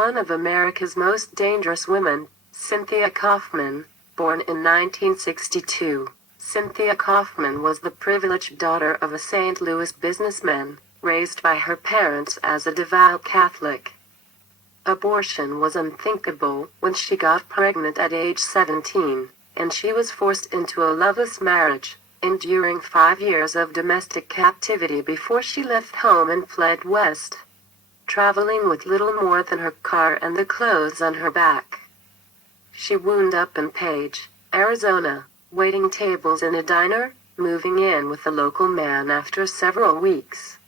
one of America's most dangerous women, Cynthia Coffman, born in 1962. Cynthia Coffman was the privileged daughter of a St. Louis businessman, raised by her parents as a devout Catholic. Abortion was unthinkable when she got pregnant at age 17, and she was forced into a loveless marriage, enduring 5 years of domestic captivity before she left home and fled west, traveling with little more than her car and the clothes on her back. She wound up in Page, Arizona, waiting tables in a diner, moving in with a local man after several weeks.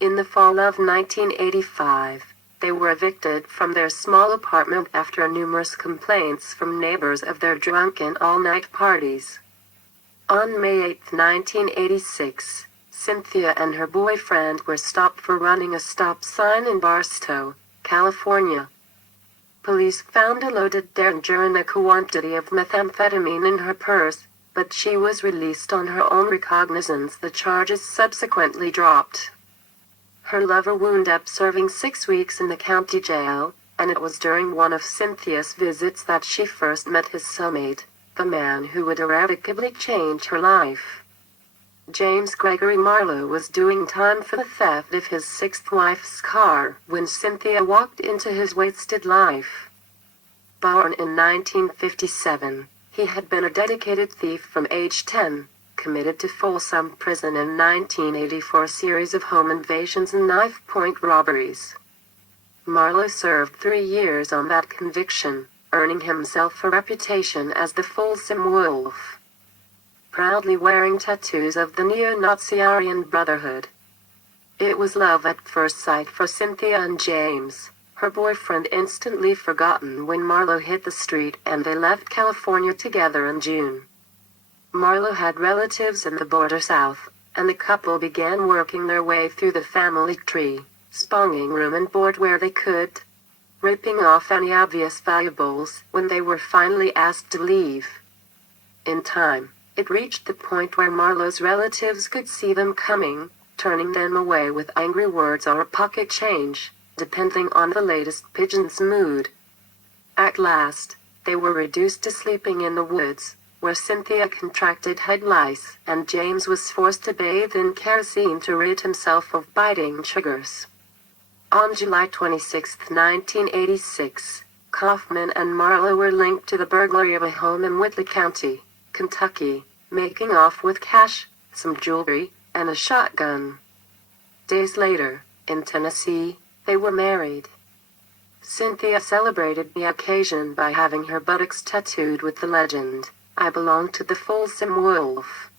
In the fall of 1985, they were evicted from their small apartment after numerous complaints from neighbors of their drunken all-night parties. On May 8, 1986, Cynthia and her boyfriend were stopped for running a stop sign in Barstow, California. Police found a loaded Derringer and a quantity of methamphetamine in her purse, but she was released on her own recognizance. The charges subsequently dropped. Her lover wound up serving 6 weeks in the county jail, and it was during one of Cynthia's visits that she first met his soulmate, the man who would irrevocably change her life. James Gregory Marlowe was doing time for the theft of his 6th wife's car when Cynthia walked into his wasted life. Born in 1957, he had been a dedicated thief from age 10, committed to Folsom Prison in 1980 for a series of home invasions and knife-point robberies. Marlowe served 3 years on that conviction, earning himself a reputation as the Folsom Wolf, proudly wearing tattoos of the neo-Nazi Aryan Brotherhood. It was love at first sight for Cynthia and James, her boyfriend, instantly forgotten when Marlowe hit the street, and they left California together in June. Marlowe had relatives in the border south, and the couple began working their way through the family tree, sponging room and board where they could, ripping off any obvious valuables when they were finally asked to leave. In time, it reached the point where Marlowe's relatives could see them coming, turning them away with angry words or pocket change, depending on the latest pigeon's mood. At last, they were reduced to sleeping in the woods, where Cynthia contracted head lice, and James was forced to bathe in kerosene to rid himself of biting chiggers. On July 26, 1986, Coffman and Marlowe were linked to the burglary of a home in Whitley County, Kentucky, making off with cash, some jewelry, and a shotgun. Days later, in Tennessee, they were married. Cynthia celebrated the occasion by having her buttocks tattooed with the legend, "I belong to the Folsom Wolf."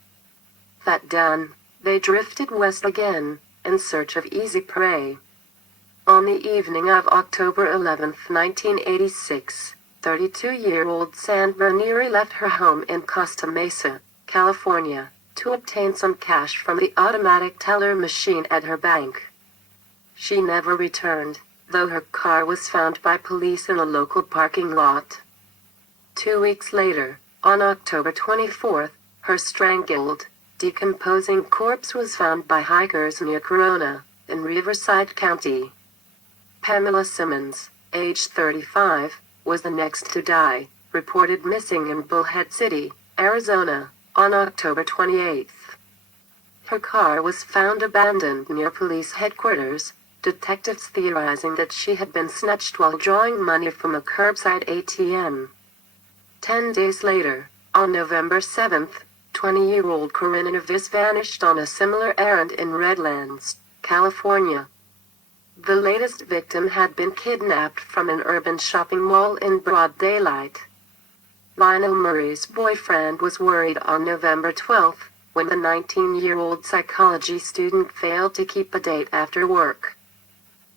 That done, they drifted west again, in search of easy prey. On the evening of October 11, 1986, 32-year-old Sandra Neary left her home in Costa Mesa, California, to obtain some cash from the automatic teller machine at her bank. She never returned, though her car was found by police in a local parking lot. 2 weeks later, on October 24, her strangled, decomposing corpse was found by hikers near Corona, in Riverside County. Pamela Simmons, age 35, was the next to die, reported missing in Bullhead City, Arizona, on October 28. Her car was found abandoned near police headquarters, detectives theorizing that she had been snatched while drawing money from a curbside ATM. 10 days later, on November 7, 20-year-old Corinna Nevis vanished on a similar errand in Redlands, California. The latest victim had been kidnapped from an urban shopping mall in broad daylight. Lionel Murray's boyfriend was worried on November 12, when the 19-year-old psychology student failed to keep a date after work.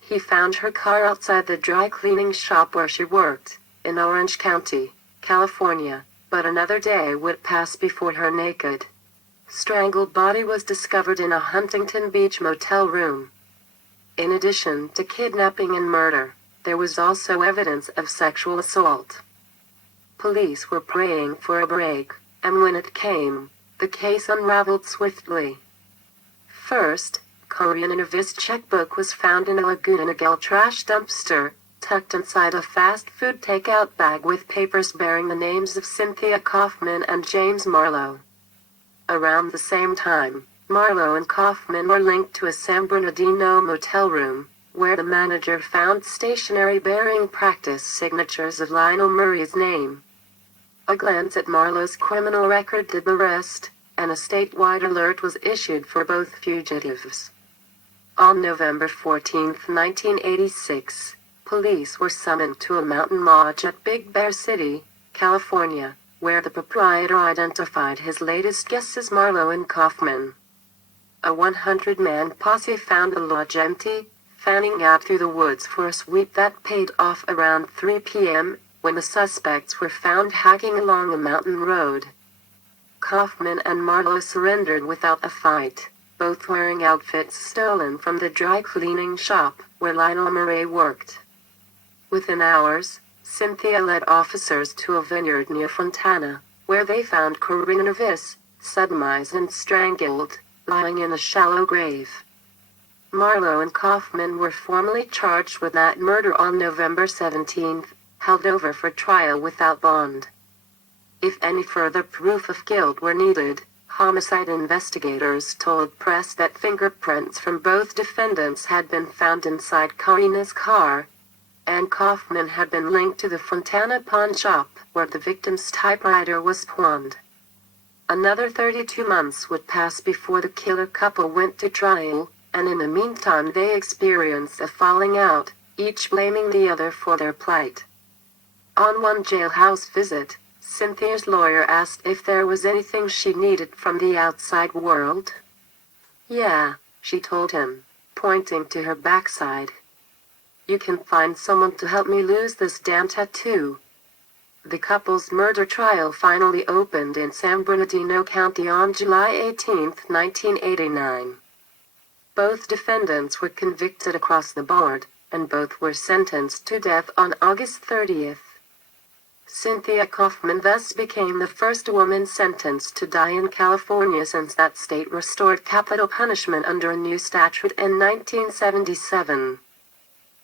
He found her car outside the dry cleaning shop where she worked, in Orange County, California, but another day would pass before her naked, strangled body was discovered in a Huntington Beach motel room. In addition to kidnapping and murder, there was also evidence of sexual assault. Police were praying for a break, and when it came, the case unraveled swiftly. First, Corinna Nevis' checkbook was found in a Laguna Niguel trash dumpster, tucked inside a fast food takeout bag with papers bearing the names of Cynthia Coffman and James Marlowe. Around the same time, Marlowe and Coffman were linked to a San Bernardino motel room, where the manager found stationery bearing practice signatures of Lionel Murray's name. A glance at Marlowe's criminal record did the rest, and a statewide alert was issued for both fugitives. On November 14, 1986, police were summoned to a mountain lodge at Big Bear City, California, where the proprietor identified his latest guests as Marlowe and Coffman. A 100-man posse found the lodge empty, fanning out through the woods for a sweep that paid off around 3 p.m., when the suspects were found hiking along a mountain road. Coffman and Marlowe surrendered without a fight, both wearing outfits stolen from the dry cleaning shop where Lionel Murray worked. Within hours, Cynthia led officers to a vineyard near Fontana, where they found Corinne Nervis, sodomized and strangled, lying in a shallow grave. Marlowe and Coffman were formally charged with that murder on November 17, held over for trial without bond. If any further proof of guilt were needed, homicide investigators told press that fingerprints from both defendants had been found inside Corinne's car, and Coffman had been linked to the Fontana pawn shop where the victim's typewriter was pawned. Another 32 months would pass before the killer couple went to trial, and in the meantime they experienced a falling out, each blaming the other for their plight. On one jailhouse visit, Cynthia's lawyer asked if there was anything she needed from the outside world. "Yeah," she told him, pointing to her backside. "You can find someone to help me lose this damn tattoo." The couple's murder trial finally opened in San Bernardino County on July 18, 1989. Both defendants were convicted across the board, and both were sentenced to death on August 30th. Cynthia Coffman thus became the first woman sentenced to die in California since that state restored capital punishment under a new statute in 1977.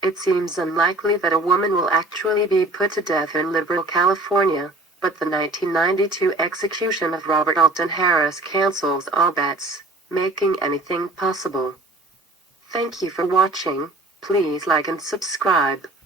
It seems unlikely that a woman will actually be put to death in liberal California, but the 1992 execution of Robert Alton Harris cancels all bets, making anything possible. Thank you for watching. Please like and subscribe.